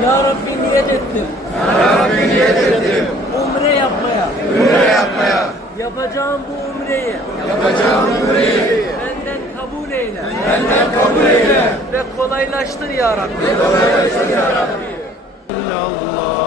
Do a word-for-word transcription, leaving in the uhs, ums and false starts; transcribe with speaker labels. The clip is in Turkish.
Speaker 1: Ya Rabbi niyet ettim.
Speaker 2: Ya Rabbi niyet ettim.
Speaker 1: Umre yapmaya.
Speaker 2: Umre yapmaya.
Speaker 1: Yapacağım bu umreyi.
Speaker 2: Yapacağım umreyi.
Speaker 1: Benden kabul eyle.
Speaker 2: Benden kabul eyle.
Speaker 1: Ve kolaylaştır ya Rabbi.
Speaker 2: Kolaylaştır ya Rabbi.
Speaker 3: Allah